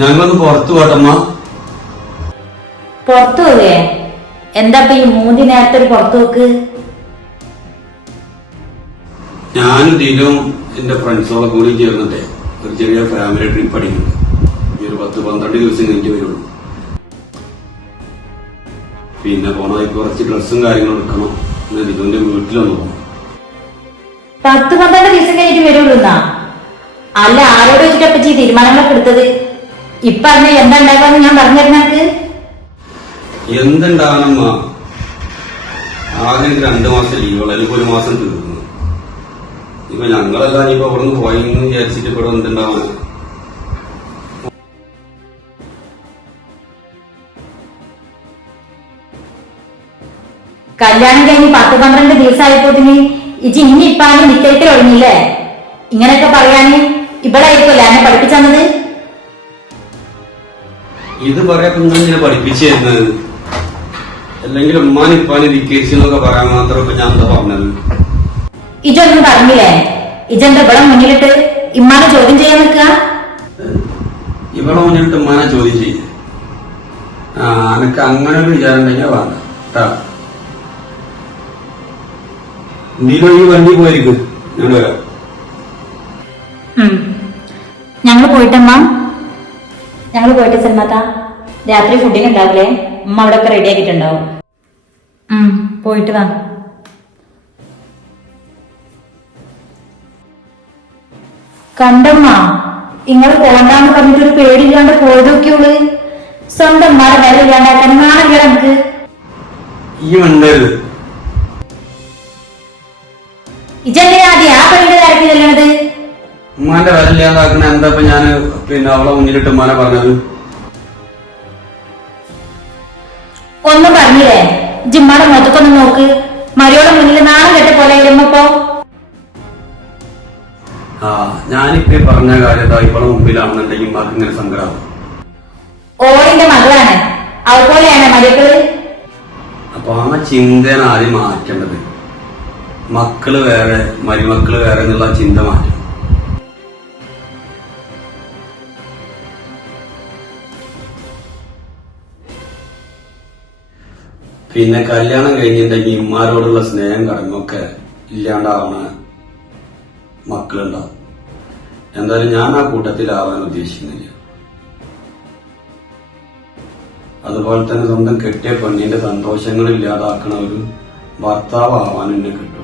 ഞങ്ങളൊന്ന് പുറത്തു പോട്ടമ്മ. പുറത്തു പോവേ? എന്താ ഈ 3 നേരത്തെ പുറത്തു പോക്ക്? ഞാനും ദിലും എന്റെ ഫ്രണ്ട്സോളെ കൂടി ചേർന്നിട്ടേ ഒരു ചെറിയ ഫാമിലി ട്രിപ്പ് അടിക്കുന്നുണ്ട്. ഈ ഒരു 10-12 ദിവസം കഴിഞ്ഞ് വരുള്ളൂ. പിന്നെ പോണതായി കുറച്ച് ഡ്രസ്സും കാര്യങ്ങളും എടുക്കണം. പിന്നെ ദിലുവിന്റെ വീട്ടിലൊന്ന് പോകണം. 10-12 ദിവസം കഴിഞ്ഞിട്ട് വരുള്ളൂ എന്നാ? അല്ല, ആരോട് വെച്ചിട്ടപ്പച്ചി തീരുമാനങ്ങളൊക്കെ എടുത്തത്? ഇപ്പറഞ്ഞ എന്താ ഉണ്ടാക്കാന്ന് ഞാൻ പറഞ്ഞിരുന്നക്ക്. എന്തുണ്ടാകണമ്മ, ആകെ 2 മാസം ലീവുള്ള, അല്ലെങ്കിൽ 1 മാസം തീർന്നു. ഇപ്പൊ ഞങ്ങളെല്ലാം ഇപ്പൊ അവിടെ നിന്ന് പോയെന്ന് വിചാരിച്ചിട്ട് ഇവിടെ എന്തുണ്ടാവാൻ? കല്യാണം കഴിഞ്ഞ് 10-12 ദിവസമായപ്പോത്തിന് ഇജി ഇനി ഇപ്പാണ് നിക്കൽ ഒഴിഞ്ഞില്ലേ? ഇങ്ങനെയൊക്കെ പറയാന് ഇവളായിരിക്കുമല്ലേ എന്നെ പഠിപ്പിച്ചത്? ഇത് പറയാൻ ഇങ്ങനെ പഠിപ്പിച്ചു തരുന്നത്, അല്ലെങ്കിൽ ഉമ്മാൻ ഇപ്പാന് വിക്കേസി എന്നൊക്കെ പറയാൻ മാത്രമൊക്കെ ഞാൻ എന്താ പറഞ്ഞത്? ഇജൊന്നും പറഞ്ഞില്ലേ? ഇജെന്താ ഇവിടെ മുന്നിലിട്ട് ഇമ്മാനെ ചോദ്യം ചെയ്യാൻ നിൽക്കുക? ഇവിടെ മുന്നിട്ട് ഉമ്മാനെ ചോദ്യം ചെയ്യും. എനക്ക് അങ്ങനെ ഒരു വിചാരം ഉണ്ടെങ്കിൽ വേണ്ട കേട്ടാ. നീലോ ഈ വണ്ടി പോയിരിക്കും, ഞാൻ വരാം. ഞങ്ങള് പോയിട്ടമ്മ, ഞങ്ങള് പോയിട്ട് സൽമാത്ത രാത്രി ഫുഡിന് ഉണ്ടാവില്ലേ? ഉമ്മ അവിടെ ഒക്കെ റെഡി ആക്കിയിട്ടുണ്ടാവും. പോയിട്ട് വാ. കണ്ടമ്മ, ഇങ്ങള് പോണ്ടാന്ന് പറഞ്ഞിട്ടൊരു പേടിയില്ലാണ്ട് പോയതൊക്കെയുള്ളു. സ്വന്തം ഉമ്മാരെ വില ഇല്ലാണ്ടാക്കാൻ നാളെ നമുക്ക് ഈ വണ്ടരുത്. ഇജല്ലേ ആദ്യം ആ പെണ്ണിന്റെ കാര്യത്തിൽ ചെല്ലണത്? ഉമ്മാന്റെ വില ഇല്ലാതാക്കണ എന്താ ഇപ്പൊ ഞാന് പിന്നെ അവളെ മുന്നിലിട്ട് ഉമ്മാനെ പറഞ്ഞത്? ഒന്നും പറഞ്ഞില്ലേ? ജിമ്മാടെ മുഖത്തൊന്ന് നോക്ക്. മരിയോടെ മുന്നിൽ നാളെ കെട്ട പോലെ ഇല്ലമ്മപ്പോ. ഞാനിപ്പോ പറഞ്ഞ കാര്യം ഇവളെ മുമ്പിലാണെന്നുണ്ടെങ്കിൽ ഉമ്മാക്ക് ഇങ്ങനെ സങ്കടമാവും. ഓളിന്റെ മകളാണ്, അതുപോലെയാണ് മരിയക്കള്. അപ്പൊ ആ ചിന്തയാണ് ആദ്യം മാറ്റേണ്ടത്. മക്കള് വേറെ, മരുമക്കള് വേറെ എന്നുള്ള ചിന്ത മാറ്റം. പിന്നെ കല്യാണം കഴിഞ്ഞിട്ടുണ്ടെങ്കിൽ ഇമ്മാരോടുള്ള സ്നേഹം കടമൊക്കെ ഇല്ലാണ്ടാവണ മക്കളുണ്ടാവും. എന്തായാലും ഞാൻ ആ കൂട്ടത്തിലാവാൻ ഉദ്ദേശിക്കുന്നില്ല. അതുപോലെ തന്നെ സ്വന്തം കെട്ടിയ പെണ്ണിന്റെ സന്തോഷങ്ങൾ ഇല്ലാതാക്കണ ഒരു ഭർത്താവ് ആവാൻ എന്നെ കിട്ടും.